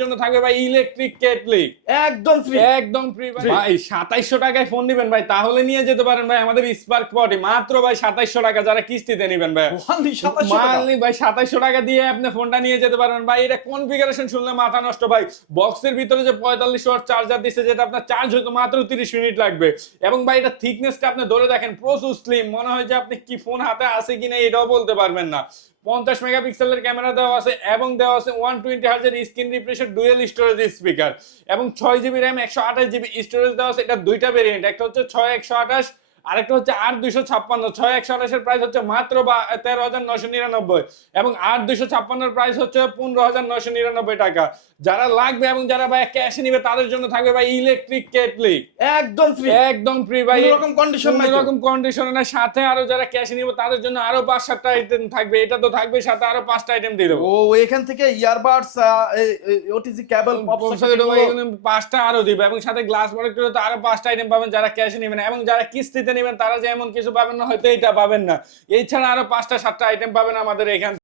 জন্য থাকবে ভাই ইলেকট্রিক কেটলি একদম ফ্রি ভাই 2700 টাকায় ফোন নিবেন ভাই, তাহলে নিয়ে যেতে পারেন ভাই আমাদের স্পার্ক 40 মাত্র ভাই 2700 টাকা, যারা কিস্তিতে নিবেন ভাই ওনলি 2700 টাকা মানলি ভাই 2700 টাকা দিয়ে আপনি ফোনটা নিয়ে যেতে পারবেন ভাই। এটা কনফিগারেশন শুনলে মাথা নষ্ট ভাই। বক্সের ভিতরে যে 45 ওয়াট চার্জার দিচ্ছে, যেটা আপনার চার্জ হতে মাত্র 30 মিনিট লাগবে। এবং ভাই এটা থিকনেসটা আপনি ধরে দেখেন প্রচুর স্লিম, মনে হয় যে আপনি কি ফোন হাতে আছে কিনা এটাও বলতে পারবেন না। 50 মেগাপিক্সেলের ক্যামেরা দেওয়া আছে এবং দেওয়া আছে 120 হার্জের স্ক্রিন রিফ্রেশের ডুয়েল স্টোরেজ স্পিকার এবং 6 জিবি র্যাম 128 জিবি স্টোরেজ দেওয়া আছে। এটা দুইটা ভেরিয়েন্ট, একটা হচ্ছে 6128, আরেকটা হচ্ছে 8256। 6128 এর প্রাইস হচ্ছে মাত্র 13,999 এবং 8256 এর প্রাইস হচ্ছে 15,999 টাকা। যারা লাগবে এবং যারা ভাই ক্যাশে নিবে তাদের জন্য থাকবে ভাই ইলেকট্রিক কেটলি একদম ফ্রি ভাই, কোনো রকম কন্ডিশন নাই, কোনো রকম কন্ডিশন না। সাথে আরো যারা ক্যাশে নিবে তাদের জন্য আরো 5-7টা আইটেম থাকবে, এটা তো থাকবে, সাথে আরো 5টা আইটেম দিয়ে দেবো। ও এখান থেকে ইয়ারবাডস ওটিজি কেবল পপ সকেট 5টা আরো দিবে এবং সাথে গ্লাস প্রোটেক্টর তো আরো 5টা আইটেম পাবেন যারা ক্যাশে নেবেন। এবং যারা কিস্তিতে নেবেন তারা যে এমন কিছু পাবেন না, হয়তো এইটা পাবেন না, এই ছাড়া আরো 5টা 7টা আইটেম পাবেন আমাদের এখান